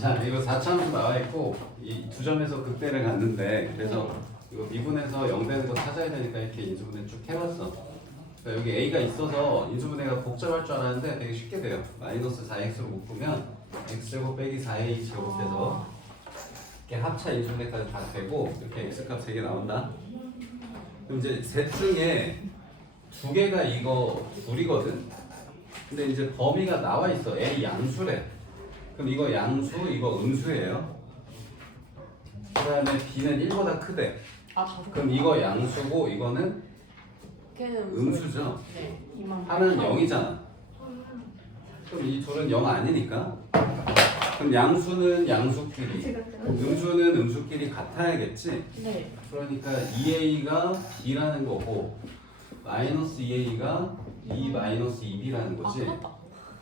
자 이거 4차함수 나와 있고 이 두 점에서 극대를 갔는데 그래서 이거 미분해서 0 되는 거 찾아야 되니까 이렇게 인수분해 쭉 해봤어. 그러니까 여기 a가 있어서 인수분해가 복잡할 줄 알았는데 되게 쉽게 돼요. 마이너스 4x로 묶으면 x제곱 빼기 4a 제곱 돼서 이렇게 합차 인수분해까지 다 되고 이렇게 x값 3개 나온다? 그럼 이제 셋 중에 두 개가 이거 둘이거든 근데 이제 범위가 나와 있어. a 양수래. 그럼 이거 양수 이거 음수예요. 그 다음에 b는 1보다 크대. 아 그럼 이거 양수고 이거는 걔는 음수죠. 네. 이만 하나는 0이잖아. 그럼 이 둘은 0 아니니까. 그럼 양수는 양수끼리 음수는 음수끼리 같아야겠지? 네. 그러니까 2a가 b라는 거고 마이너스 2a가 2 마이너스 2b라는 아 거지? 맞다.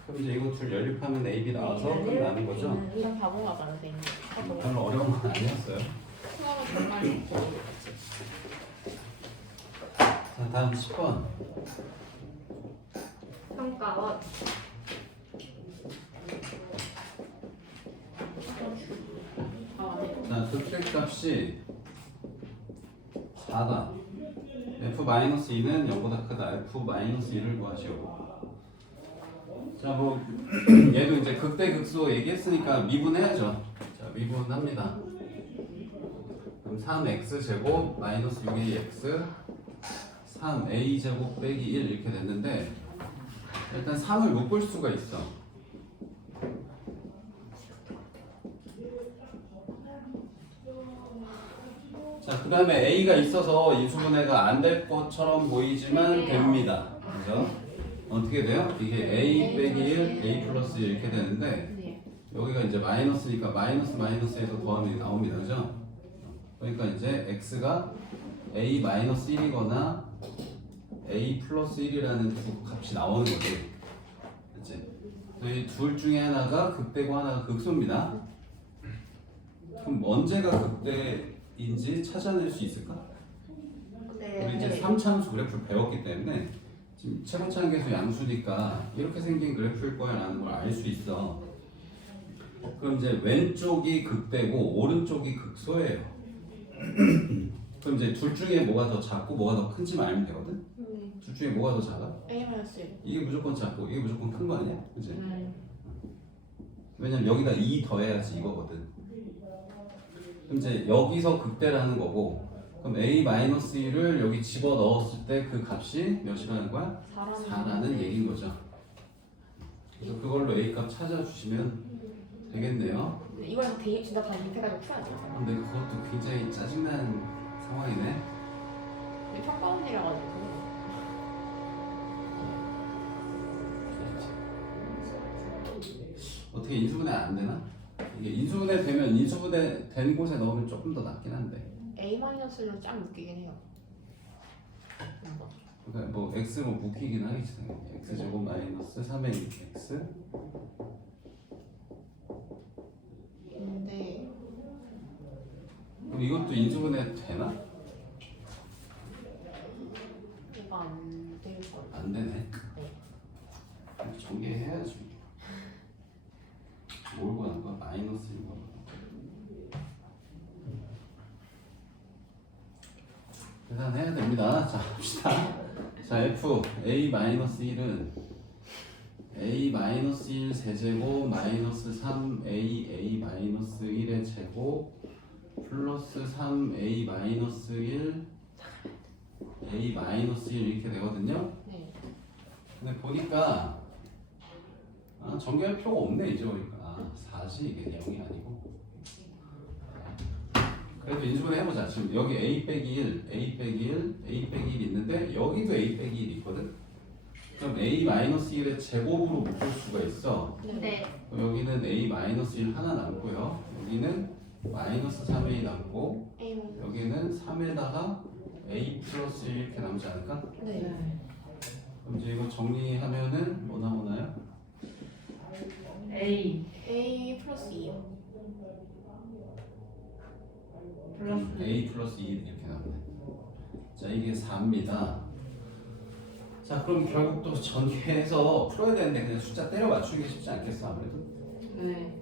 그럼 이제 이거 둘 연립하면 ab 나와서 끝나는 거죠? 음, 이런 바보가 많아서 있는 거 별로 어려운 건 아니었어요. 정말 자 다음 10번. 평가원. 자 극대값이 4다 f-2는 0보다 크다. F-1을 구하시오. 자 뭐 얘도 이제 극대 극소 얘기했으니까 미분해야죠. 자 미분합니다. 그럼 3x 제곱 마이너스 6ax 3a 제곱 빼기 1 이렇게 됐는데 일단 3을 묶을 수가 있어 자, 그 다음에 A가 있어서 인수분해가 안 될 것처럼 보이지만 됩니다. 그죠? 어떻게 돼요? 이게 A 빼기 1, A 플러스 1 이렇게 되는데 네 여기가 이제 마이너스니까 마이너스 마이너스에서 더하면 나옵니다. 그죠? 그러니까 이제 X가 A 마이너스 1이거나 A 플러스 1이라는 두 값이 나오는 거지. 그치? 이둘 중에 하나가 극대고 하나가 극소입니다. 그럼 언제가 극대 인지 찾아낼 수 있을까? 우리 이제 네. 3참수 그래프를 배웠기 때문에 지금 최고차항계수 양수니까 이렇게 생긴 그래프일 거야 라는 걸 알 수 있어 그럼 이제 왼쪽이 극대고 오른쪽이 극소예요 그럼 이제 둘 중에 뭐가 더 작고 뭐가 더 큰지만 알면 되거든 네. 둘 중에 뭐가 더 작아? A 마이너스 1 이게 무조건 작고 이게 무조건 큰 거 아니야? 그치? 음. 왜냐면 여기다 2 더해야지 이거거든. 그럼 이제 여기서 극대라는 거고, 그럼 a-1을 여기 집어 넣었을 때 그 값이 몇이라는 거야? 4라는 얘기인 거죠. 그래서 그걸로 a 값 찾아주시면 되겠네요. 이걸 대 진짜 다 밑에까지 풀어야 돼요 근데 그것도 굉장히 짜증나는 상황이네. 근데 평가원이라 가지고 어떻게 인수분해 안 되나? 이게 인수분해 되면 인수분해 된 곳에 넣으면 조금 더 낫긴 한데. A 마이너스는 짱 웃기긴 해요 뭔가. 그러니까 뭐 x로 묶이긴 하겠지 당연히 x 제곱 마이너스 3의 x 근데 그럼 이것도 인수분해 되나? 이거 안될 거예요 안 되네 구하는 거야? 마이너스인 거 계산해야 됩니다. 자 봅시다. 자 f a 마이너스 1은 a 마이너스 1 세제곱 마이너스 3 a a 마이너스 1의 제곱 플러스 3a 마이너스 1 a 마이너스 1 이렇게 되거든요. 네. 근데 보니까 아, 전개할 필요가 없네 이제 보니까. 아, 4지 이게 0이 아니고. 그래도 인수분해 해보자. 지금 여기 a 빼기 1, a 빼기 1, a 빼기 1 있는데 여기도 a 빼기 1 있거든? 그럼 a 마이너스 1의 제곱으로 묶을 수가 있어. 네. 그럼 여기는 a 마이너스 1 하나 남고요. 여기는 마이너스 3a 남고 여기는 3에다가 a 플러스 1 이렇게 남지 않을까? 네. 그럼 이제 이거 정리하면은 뭐 나오나요? A A 플러스 2요 플러스 a 플러스 2 이렇게 나오네. 자 이게 4입니다. 자 그럼 결국 또 전개해서 풀어야 되는데 그냥 숫자 때려 맞추기 쉽지 않겠어 아무래도 네.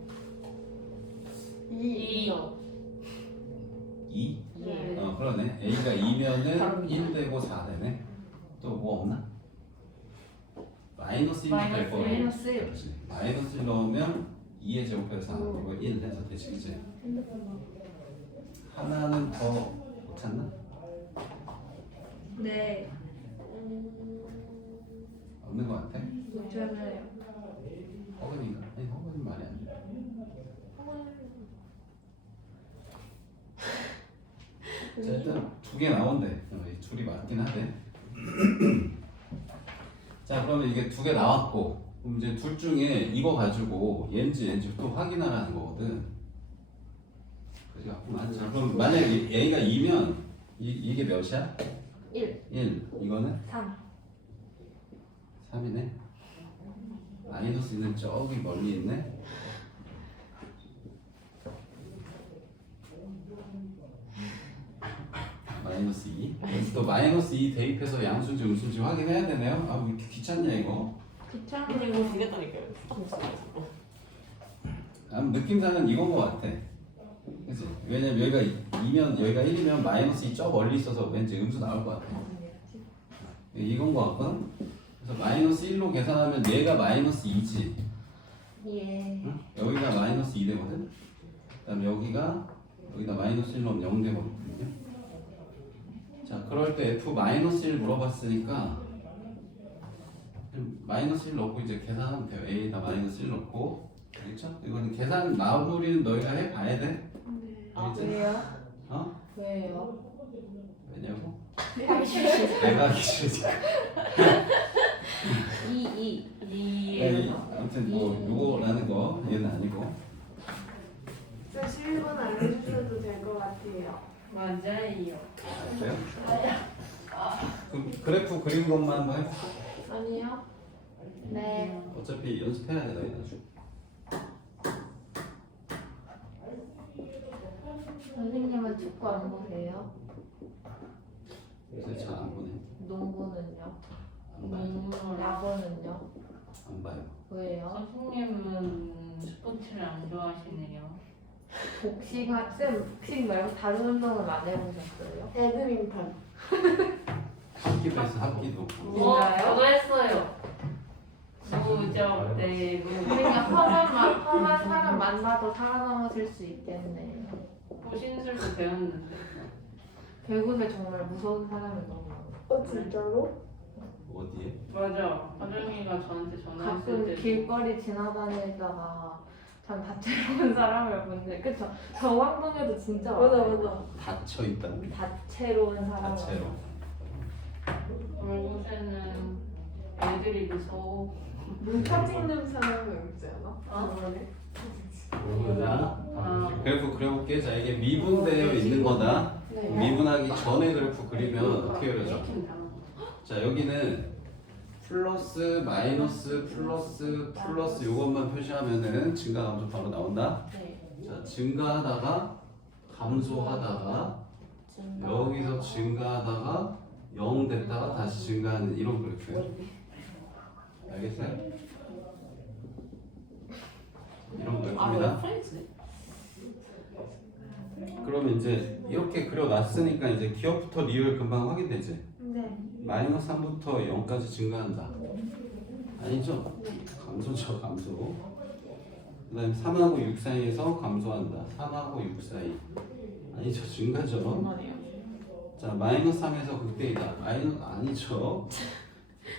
2 2요 2? 네. 어 그러네 A가 2면은 1 되고 4 되네 또 뭐 없나? 마이너스 1도 될 거고 마이너스 1 그렇지 마이너스 1 넣으면 2의 제곱해서 4 이거 1 해서 되지 그치? 하나는 더 못 찾나? 네 없는 것 같아? 괜찮아요 허근이가 아니 허근이 말이 안 돼. 자 일단 두개 나온대. 어, 이 둘이 맞긴 하대. 자 그러면 이게 두 개 나왔고 그럼 이제 둘 중에 이거 가지고 얘인지 얘인지 또 확인하라는 거거든. 그지 같구만. 자 그럼 만약에 A가 2면 이, 이게 몇이야? 1 1. 이거는 3 3이네. 마이너스는 저기 멀리 있네. 마이너스 2. 그래서 또 마이너스 2 대입해서 양수인지 음수인지 확인해야 되네요. 아, 왜 이렇게 귀찮냐 이거. 귀찮아 근데 이거 되겠다니까요. 아, 느낌상은 이건 것 같아. 그치? 왜냐면 여기가 2면 여기가 1이면 마이너스 2 저 멀리 있어서 왠지 음수 나올 것 같아. 이건 것 같거든. 그래서 마이너스 1로 계산하면 얘가 마이너스 2지. 예 응? 여기가 마이너스 2 되거든. 그다음 여기가 여기다 마이너스 1 넣으면 0 되거든요. 자, 그럴 때 f 마이너스 1 물어봤으니까 마이너스 1 넣고 이제 계산하면 돼요. a에다 마이너스 1 넣고 알겠죠? 이거는 계산 마무리는 너희가 해봐야 돼. 아 알겠지? 왜요? 어? 왜요? 왜냐고? 내가 하기 싫으니까. 2 2 에이, 아무튼 뭐 요거라는 거 얘는 아니고. 저 실문 알려주셔도 될 것 같아요. 맞아요. 그래요? 그럼 그래프 그린 것만 한번 해볼까? 아니요 네 어차피 연습해야 돼 너희 나중에. 선생님은 축구 안 보세요? 요새 잘 안 보네. 농구는요? 안 봐요. 야구는요? 안 봐요. 왜요? 선생님은 스포츠를 안 좋아하시네요. 복싱 하- 쌤 복싱 말고 다른 운동은 안 해보셨어요? 배드민턴. 합기도 했어 합기도. 어, 저도 했어요. 무적 대구. 그러니까 험한, 험한 사람 만나도 살아남으실 수 있겠네 호신술도 배웠는데. 배구는 정말 무서운 사람이 너무 많아 어 진짜로? 어디에? 맞아. 화정이가 저한테 전화했을 가끔 때 길거리 지나다니다가 참 다채로운 사람을 본데 그쵸? 정왕동에도 진짜 맞아 많아요. 맞아. 닫혀 있다. 다채로운 사람 다채로. 얼굴에는 애들이 무서워. 문파 찍는 사람이 없지 않아? 어? 자, 아, 그래프 그려볼게. 자 이게 미분되어 있는 거다. 네. 미분하기 전에 그래프 그리면 어떻게 그려져? 익힌 단어. 자 여기는 플러스 마이너스 플러스 플러스 요것만 표시하면은 증가 감소 바로 나온다. 네. 자 증가하다가 감소하다가 여기서 증가하다가 0 됐다가 다시 증가하는 이런 그래프예요. 알겠어요? 이런 그래프입니다. 프렌즈? 그러면 이제 이렇게 그려놨으니까 이제 기업부터 리얼 금방 확인되지. 네. 마이너스 3부터 0까지 증가한다. 아니죠? 감소죠, 감소. 그 다음에 3하고 6 사이에서 감소한다. 3하고 6 사이. 아니죠, 증가죠. 자, 마이너스 3에서 극대이다. 마이너스 아니죠.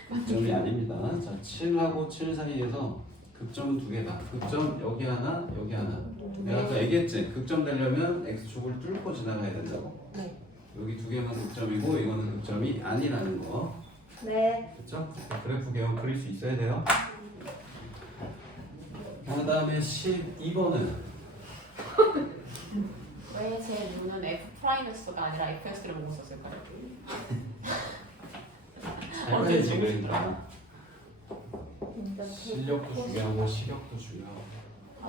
극점이 아닙니다. 자, 7하고 7 사이에서 극점은 두 개다. 극점 여기 하나, 여기 하나. 내가 아까 얘기했지. 극점 되려면 x축을 뚫고 지나가야 된다고. 네. 여기 두 개만 극점이고 이거는 극점이 아니라는 거. 네. 그렇죠? 그래프 개형 그릴 수 있어야 돼요. 그 다음에 12번은 왜 제 눈은 F 프라이머스가 아니라 FS를 보고 있었을까요? 잘 봐야지 그린다. 실력도 중요하고 시력도 중요하고.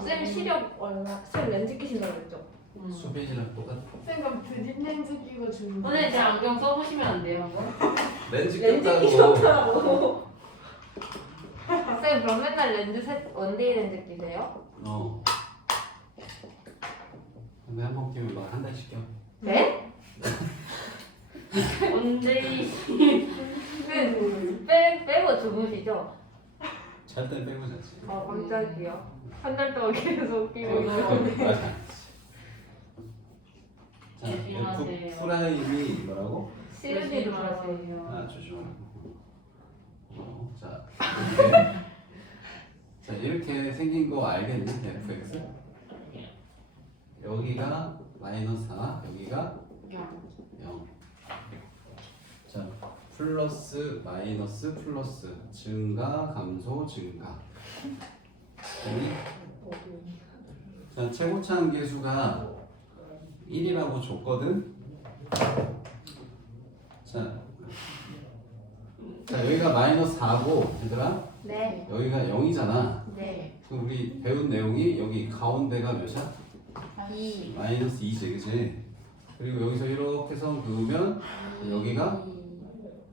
쌤 시력 얼마? 쌤 렌즈 끼신다고 그랬죠? 음. 수빈이랑 똑같아. 쌤 드립 렌즈 끼고 주는 거. 오늘 제 안경 써보시면 안 돼요 한번? 렌즈 렌즈 꼈다고. 끼셨다고. 쌤 그럼 맨날 렌즈 셋 원데이 렌즈 끼세요? 어. 근데 한 번 끼면 막한 달씩 껴. 네? 언제 쌤 빼, 빼고 주무시죠? 잘때 빼고 자지. 아 깜짝이야. 한 달 동안 계속 끼고 어, 있어요. 맞아. 자, 조심하세요. 프- 프라임이 뭐라고? 시르디도 마세요. 조심하세요. 아 조심하고. 어, 자, 이렇게. 자 이렇게 생긴 거 알겠니? fx. 여기가 마이너스 4, 여기가 0. 자, 플러스 마이너스 플러스 증가 감소 증가. 됐니? 자, 최고차항 계수가 1이라고 줬거든. 자, 자 여기가 마이너스 4고 얘들아 네. 여기가 0이잖아. 네. 그럼 우리 배운 내용이 여기 가운데가 몇이야? 2. 마이너스 2지, 그지? 그리고 여기서 이렇게 선 그으면 여기가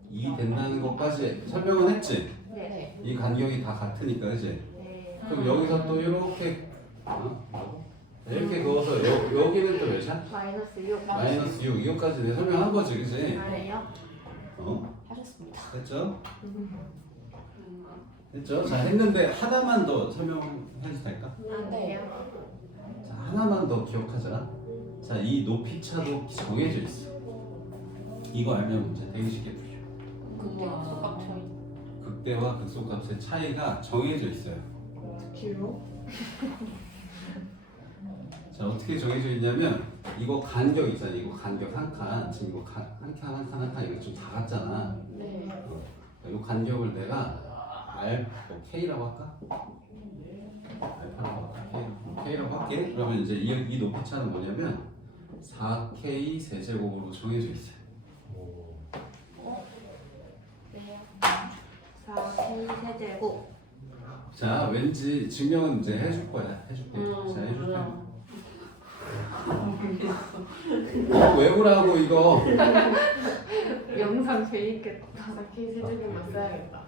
2 된다는 것까지 설명은 했지? 네. 이 간격이 다 같으니까, 그지? 네. 그럼 여기서 또 이렇게 어? 이렇게 그어서 여, 여기는 또 몇이야? 마이너스 6. 마이너스 6 이거까지 내가 설명한 거지, 그지? 아니에요? 어? 하셨습니다. 됐죠? 됐죠? 자 했는데 하나만 더 설명해도 될까? 아니에요. 자 하나만 더 기억하자. 자 이 높이 차도 정해져 있어. 이거 알면 문제 되게 쉽게 풀려. 그때 똑같아요. 극대와 극소값의 차이가 정해져 있어요. 키로? 자 어떻게 정해져 있냐면 이거 간격 있잖아. 이거 간격 한 칸. 지금 이거 한칸 한 칸 한 칸 이거 좀다 같잖아. 네. 이 간격을 내가 R 뭐 K라고 할까? 알파라고 할까? K, K라고 할게. 그러면 이제 이, 이 높이 차는 뭐냐면 4K 세제곱으로 정해져 있어요. 네. 4K 세제곱. 자 왠지 증명은 이제 해줄 거야. 해줄게. 음, 자 해줄게. 몰 라. 어 외우라고 이거. 영상 재밌겠다. 4K 세제곱만 써야겠다.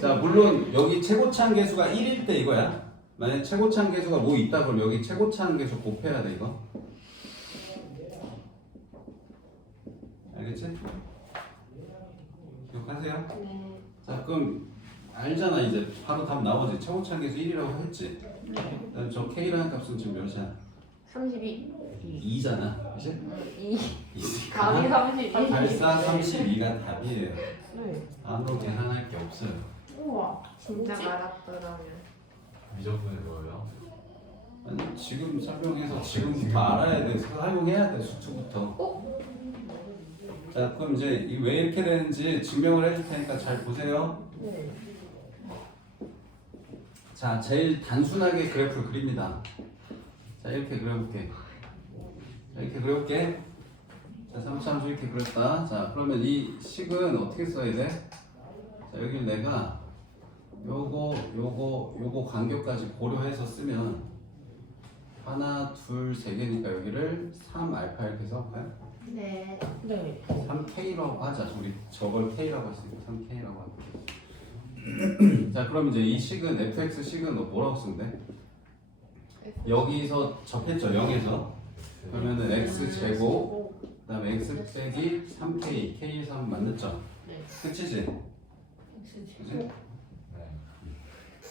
자 물론 여기 최고차항 계수가 1일 때 이거야. 만약 최고차항 계수가 뭐 있다 그러면 여기 최고차항 계수 곱해야 돼 이거. 알겠지? 기억하세요? 네. 자 그럼 알잖아 이제 바로 답 나오지 최고차항 계수 1이라고 했지? 그다음 저 K라는 값은 지금 몇이야? 32. 2잖아 그치? 2. 2. 감이 32. 발사 32가 답이에요 네. 아무 계산할 게 없어요 우와. 진짜 뭐지? 말았더라면. 미적분이 뭐예요? 아니 지금 설명해서 지금부터 알아야 돼 사용해야 돼 수투부터 자 그럼 이제 이 왜 이렇게 되는지 증명을 해줄 테니까 잘 보세요 네. 자 제일 단순하게 그래프를 그립니다 자 이렇게 그려볼게 자 이렇게 그려볼게 자 삼차함수 이렇게 그렸다 자 그러면 이 식은 어떻게 써야 돼? 자 여기 내가 요거 요거 요거 간격까지 고려해서 쓰면 하나 둘세 개니까 여기를 3 알파 이렇게 써볼까요? 네. 네. 3K라고 하자. 우리 저걸 K라고 했으니까 3K라고 할게. 자, 그럼 이제 이 식은 fx 식은 뭐라고 쓰면 돼? 여기서 접했죠, 0에서. 그러면은 x 제곱, 그다음에 x 빼기 3k, k 3 맞죠? 네. 끝이지? 그지? 네.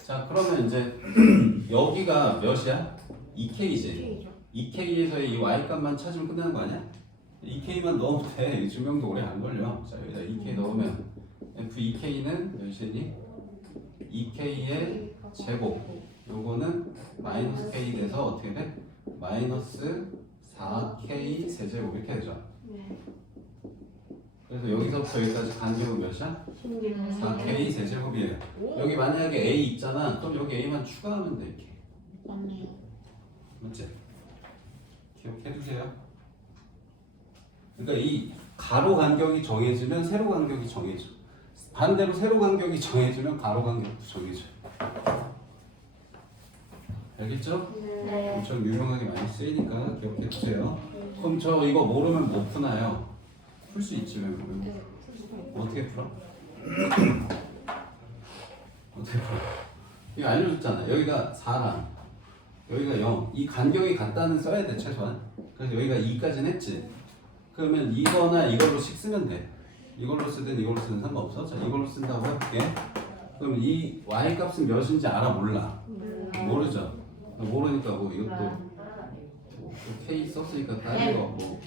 자, 그러면 이제 여기가 몇이야? 2k지. 2k에서의 이 y 값만 찾으면 끝나는 거 아니야? 2k만 넣으면 돼. 이 증명도 오래 안 걸려. 자, 여기다 2k 넣으면 f2k는 몇이니? 2k의 제곱. 요거는 마이너스 k 돼서 어떻게 돼? 마이너스 4k 세제곱 이렇게 되죠. 네. 그래서 여기서부터 여기까지 간격은 몇이야? 4k 세제곱이에요. 오. 여기 만약에 a 있잖아. 그럼 여기 a만 추가하면 돼 이렇게. 맞네요. 맞지? 기억해 두세요. 그러니까 이 가로 간격이 정해지면 세로 간격이 정해져. 반대로 세로 간격이 정해지면 가로 간격도 정해져. 알겠죠? 네. 엄청 유용하게 많이 쓰이니까 기억해 두세요. 그럼 저 이거 모르면 못 푸나요? 풀 수 있지 왜 모르면? 어떻게 풀어? 어떻게 풀어? 이거 알려줬잖아. 여기가 4랑 여기가 0. 이 간격이 같다는 써야 돼 최소한. 그래서 여기가 2까지는 했지. 그러면 이거나 이걸로 씩 쓰면 돼. 이걸로 쓰든 이걸로 쓰든 상관없어. 자 이걸로 쓴다고 해볼게. 그럼 이 y 값은 몇인지 알아 몰라? 모르죠. 모르니까 뭐 이것도 뭐 K 썼으니까 다른 거뭐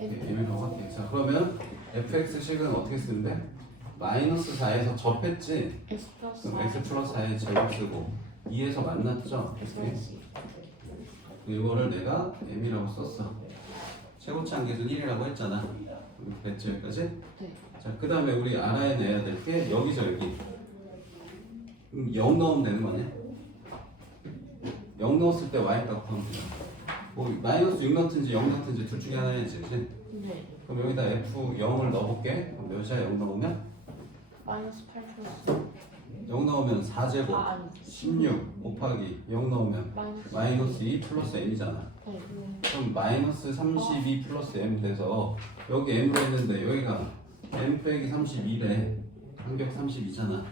M이라고 할게. 자 그러면 fx 식은 어떻게 쓰는데? 마이너스 4에서 접했지? S 플러스 그럼 x 플러스 4의 제곱 쓰고 2에서 만났죠? 이렇게. 이거를 내가 m이라고 썼어. 최고치 한계수는 1이라고 했잖아. 됐지 여기까지? 네. 자, 그 다음에 우리 알아내야 될 게 여기서 여기. 그럼 0 넣으면 되는 거 아니야? 0 넣었을 때 y 값 되잖아. 뭐 마이너스 6 넣든지 0 넣든지 둘 중에 하나야지, 그치? 네. 그럼 여기다 f 0을 넣어볼게. 그럼 몇이야 0 넣으면? 마이너스 8 플러스 0 넣으면 4제곱. 아 아니 16 곱하기 0 넣으면 마이너스 마이너스 2 플러스 m이잖아. 네. 그럼 마이너스 32 플러스 m 돼서 여기 m도 했는데 여기가 m 빼기 32래. 간격 32잖아.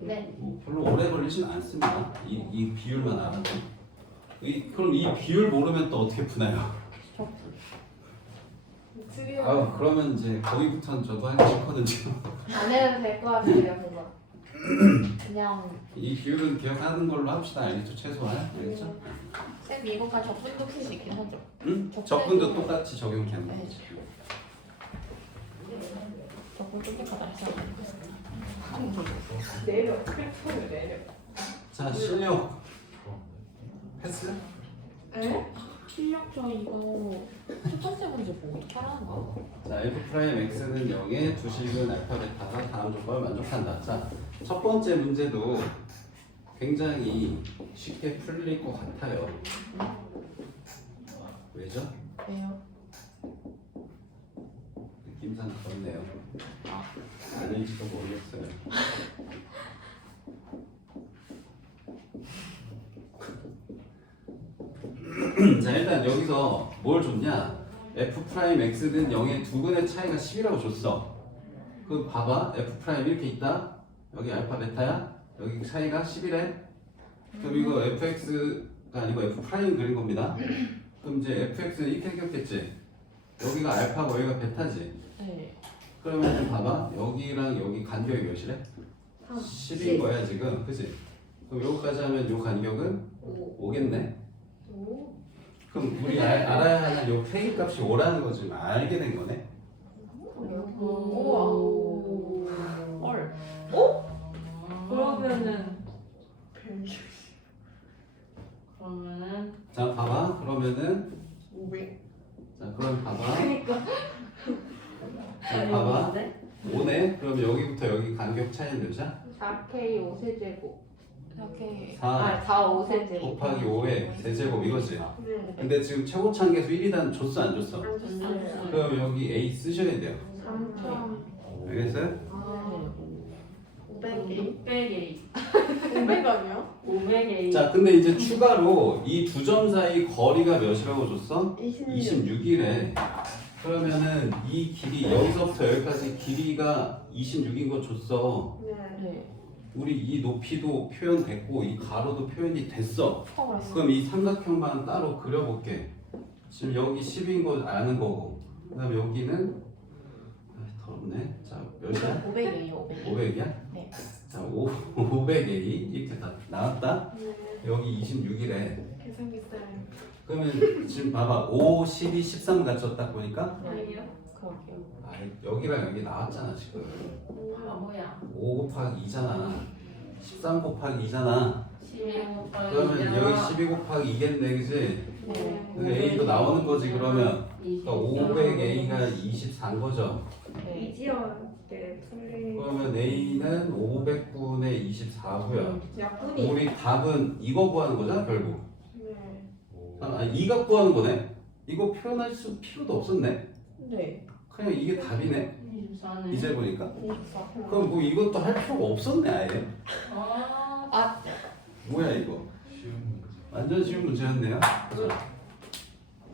네. 뭐 별로 오래 걸리진 않습니다. 이, 이 비율만 알아도. 이, 그럼 이 비율 모르면 또 어떻게 푸나요? 아 그러면 이제 거기부터는 저도 하기 싫거든요. 안 해도 될 것 같아요, 그거. 그냥 이 비율은 기억하는 걸로 합시다. 알겠죠? 최소한. 알겠죠? 쌤 이거가 적분도 풀수 있긴 하죠 응? 적분도 똑같이 적용하는 거지. 적분 쫓겨가다 해서 내려 필통을 내려 자 실력 패스? 에? 실력 저 이거 첫 번째 문제 뭐 어떻게 하라는 거야? 자 f 프라임 x는 0에 두식은 알파 베타가 다음 조건을 만족한다. 자 첫 번째 문제도 굉장히 쉽게 풀릴 것 같아요. 왜죠? 왜요? 느낌상 그렇네요. 아닐지도 모르겠어요. 자 일단 여기서 뭘 줬냐? f 프라임 x는 0의 두 근의 차이가 10이라고 줬어. 그 봐봐 f 프라임 이렇게 있다. 여기 알파 베타야. 여기 차이가 10이래. 그럼 이거 fx가 아니고 f 프라임 그린 겁니다. 그럼 이제 fx는 이렇게 생겼겠지. 여기가 알파고 여기가 베타지. 네. 그러면 봐봐 여기랑 여기 간격이 몇이래? 10인 거야 지금 그치? 그럼 여기까지 하면 요 간격은 5겠네 그럼 우리 알, 알아야 하는 요 K 값이 5라는 거 지금 알게 된 거네? 우와 헐 그러면은 별주 그러면은 자 봐봐. 그러면은 500 자 그럼 봐봐. 그러니까. 자 봐봐. 뭔데? 5네. 그럼 여기부터 여기 간격 차이는 몇이야? 4K 5세제곱. 이렇게 4 아, 4 5세제곱. 곱하기 5의 세제곱 이거지 네 근데 지금 최고차한계수 1이단 줬어 안 줬어? 안 그럼 여기 A 쓰셔야 돼요 3점. 알겠어요? 아, 500개 600A 500 아니야? 500A 자, 근데 이제 추가로 이 두 점 사이 거리가 몇이라고 줬어? 26 26이래. 그러면은 이 길이 여기서부터 여기까지 길이가 26인 거 줬어. 네 네 우리 이 높이도 표현됐고 이 가로도 표현이 됐어. 했어 그럼 이 삼각형만 따로 그려볼게. 지금 여기 10인 거 아는 거고. 그다음에 여기는 아, 더럽네. 자, 몇이야? 500이에요 500 500이야? 네. 자, 5, 500A 이렇게 다 나왔다. 네. 여기 26이래. 계산기 써요 그러면 지금 봐봐 5, 12, 13 갖췄 딱 보니까 아니요. 그럴게요 아 여기랑 여기 나왔잖아 지금. 아 뭐야? 5 곱하기 2잖아. 13 곱하기 2잖아. 12 곱하기 그러면 여기 12 곱하기 2겠네 그지? 네. 그 A도 나오는 거지 그러면. 그러니까 500 500A가 24인 거죠. 네. 이지연께. 그러면 A는 500분의 24고요. 약분이. 우리 답은 이거 구하는 거잖아 결국. 네. 아 이각 구하는 거네? 이거 표현할 수 필요도 없었네. 네 그냥 이게 답이네 24는 이제 보니까 24 그럼 뭐 이것도 할 필요가 없었네 아예 아아 뭐야 이거 쉬운 문제. 완전 쉬운 문제였네요. 그죠?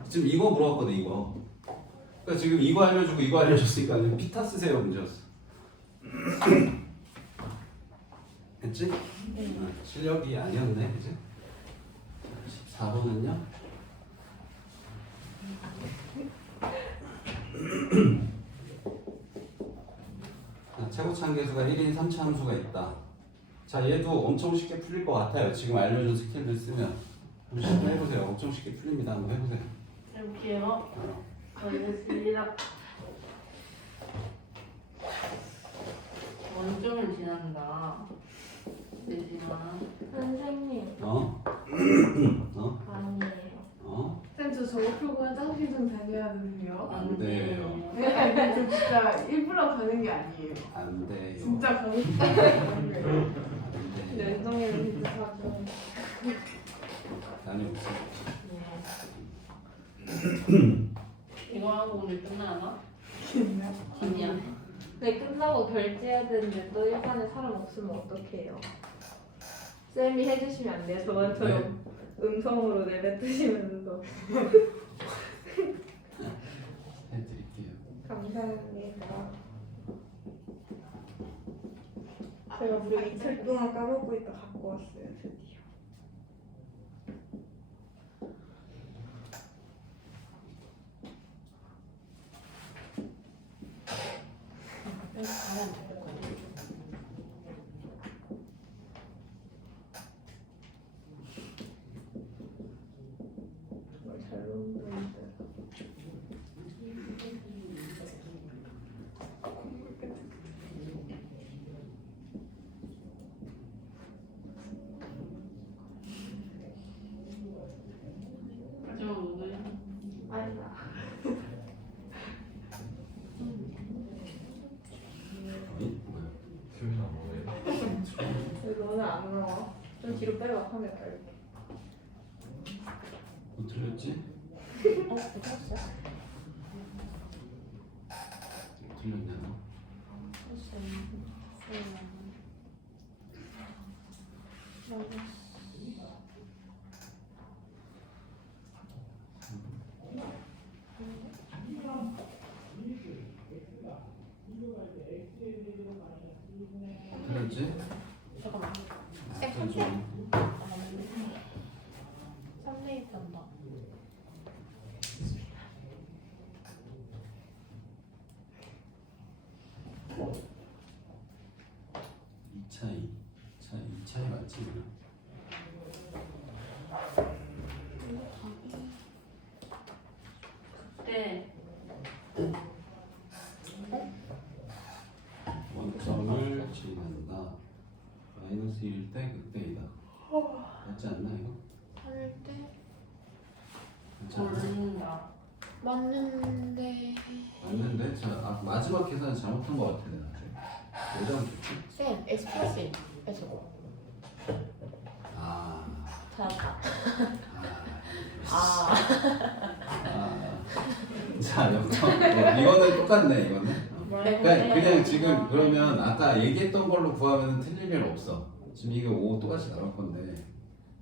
지금 이거 물어봤거든 이거. 그러니까 지금 이거 알려주고 이거 알려줬으니까 그냥 피타 쓰세요 문제였어. 했지? 아, 실력이 아니었네, 그지? 4번은요? 자, 최고차 계수가 1인 3차 함수가 있다. 자, 얘도 엄청 쉽게 풀릴 것 같아요. 지금 알려준 스킬들 쓰면. 한번 시도해보세요. 엄청 쉽게 풀립니다. 한번 해보세요. 해볼게요. 어. 알겠습니다. 원점을 지난다. 되지만 선생님 어? 어? 쌤, 저 저거 풀고 화장실 좀 다녀야 되는데요. 안 돼요. 네, 저 진짜 일부러 가는 게 아니에요. 안 돼요. 진짜 가고 거예요. 안 돼요. 연정이를 진짜 사줘. 다녀오세요. 이거 하고 오늘 끝나나? 있나? 미안. 네 끝나고 결제해야 되는데 또 일반에 사람 없으면 어떡해요? 쌤이 해주시면 안 돼요? 저번처럼 음성으로 내뱉으시면서 해드릴게요. 감사합니다. 제가 무려 이틀 동안 까먹고 있다 갖고 왔어요 드디어. 정말 잘 논다 마지막 누구야? 아니다. 어이? 뭐야? 수요일 안 뭐예요? 왜 너는 안 나와? 좀 뒤로 빼봐 카메라 이렇게. 뭐 틀렸지? 어, 괜찮았어? 틀렸냐 너? 틀렸지? 잠깐만. 쌤 좀. 3대 2 한다. 이 차이. 차, 맞지? 그때 원점을 지난다. 마이너스 1일 때 그때이다. 맞지 않나 이거? 할때 맞지 않나? 모른다. 맞는데 맞는데? 자, 아, 마지막 계산 잘못한 것 같아 내가. 왜 잘못했지? 쌤 x 플러스 1 빼서 아, 찾았다 아, 아 아. 자, 영점. 어, 이거는 똑같네 이거는. 어. 그러니까 그냥 지금 그러면 아까 얘기했던 걸로 구하면 틀릴 일 없어. 지금 이게 5 똑같이 나올 건데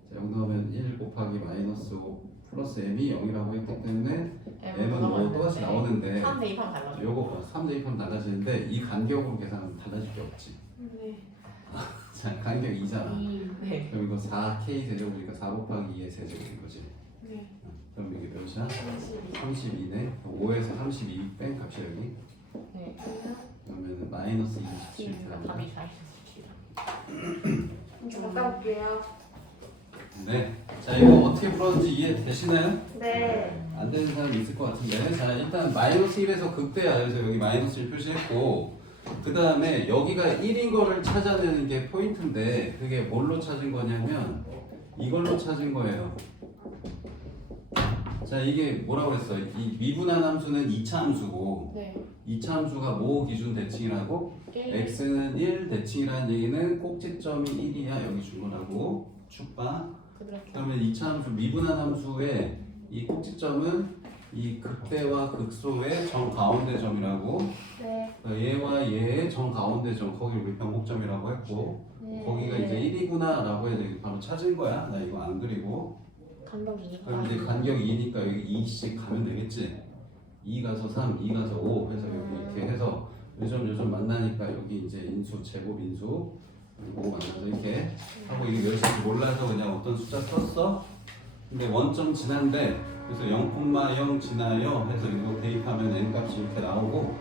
자, 여기 나오면 1 곱하기 마이너스 5 플러스 m이 0이라고 했기 때문에 m은 5 똑같이 나오는데 3 대입하면 달라져 요거 3 대입하면 달라지는데 이 간격으로 계산하면 달라질 게 없지. 네. 자, 간격 2잖아. 네 그럼 이거 4k 세제곱이니까 4 곱하기 2의 세제곱인 거지. 네. 그럼 이게 몇이야? 32네. 5에서 32 뺀 값이 여기. 네. 그러면 마이너스 27 그러니까 되는 답이 47이다 갔다 올게요. 네. 자, 이거 어떻게 풀었는지 이해 되시나요? 네. 안 되는 사람이 있을 것 같은데. 자, 일단 마이너스 1에서 극대야. 그래서 여기 마이너스 1 표시했고, 그 다음에 여기가 1인 거를 찾아내는 게 포인트인데, 그게 뭘로 찾은 거냐면, 이걸로 찾은 거예요. 자, 이게 뭐라고 그랬어? 이 미분한 함수는 2차 함수고, 네 2차 함수가 모 기준 대칭이라고, 1 x는 1 대칭이라는 얘기는 꼭지점이 1이야. 여기 준 거라고. 축바. 그러면 2차 함수 미분한 함수의 이 꼭지점은 이 극대와 극소의 정 가운데 점이라고 네. 얘와 얘의 정 가운데 점 거기 우리 변곡점이라고 했고 네. 네. 거기가 이제 1이구나 라고 해서 이거 바로 찾은 거야. 나 이거 안 그리고. 그럼 이제 간격이 2니까 여기 2씩 가면 되겠지. 2 가서 3, 2 가서 5 해서 여기 이렇게 해서 요즘 요즘 만나니까 여기 이제 인수 제곱 인수 5 만나서 이렇게 하고 이거 몇인지 몰라서 그냥 어떤 숫자 썼어. 근데 원점 지난데 그래서 0,0 지나요 해서 이거 대입하면 n 값이 이렇게 나오고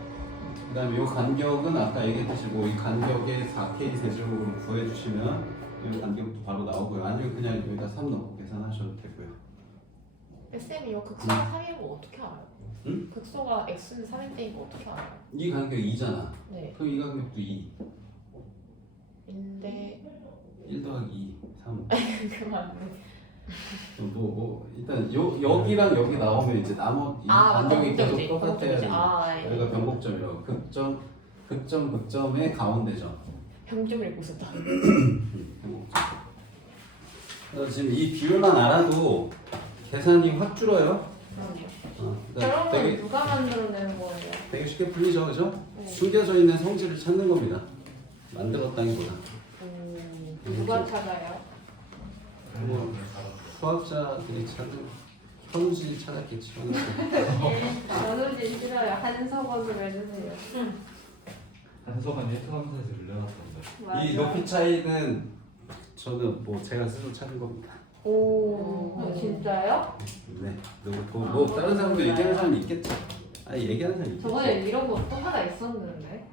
그 다음에 이 간격은 아까 얘기했듯이 뭐 이 간격의 4k 세제곱으로 구해주시면 이 간격도 바로 나오고요. 아니면 그냥 여기다 3 넣고 계산하셔도 되고요. 쌤이 이거 극소가 3인 거 어떻게 알아요? 응? 극소가 x는 3인 때인 거 어떻게 알아요? 이 간격이 2잖아. 네. 그럼 이 간격도 2. 인데 1 더하기 2, 3. 그만. 뭐, 뭐 일단 요, 여기랑 여기 나오면 이제 나머지 이아 맞다. 간격이 계속. 똑같아야. 돼. 아 예. 여기가 변곡점이라고. 극점, 극점, 극점의 가운데점. 병점을 읽고 있었다. 음, 변곡점. 그래서 지금 이 비율만 알아도 계산이 확 줄어요. 그러네요. 어, 그러니까 건 되게, 누가 만들어낸 거예요? 되게 쉽게 풀리죠, 그죠? 네. 숨겨져 있는 성질을 찾는 겁니다. 만들었다기보다. 오. 누가 찾아요? 뭐 수학자들이 찾은 현실이 찾았겠지. 전우진 싫어요. 한석원으로 해주세요. 한석환이 1, 2, 3, 4에서 늘려놨던데 이 높이 차이는 저는 뭐 제가 스스로 찾은 겁니다. 오, 어, 진짜요? 네. 뭐, 뭐, 뭐 다른 사람도 얘기하는 사람이 있겠죠. 아니 얘기하는 사람이 있겠죠. 저번에 이런 거 또 하나 있었는데.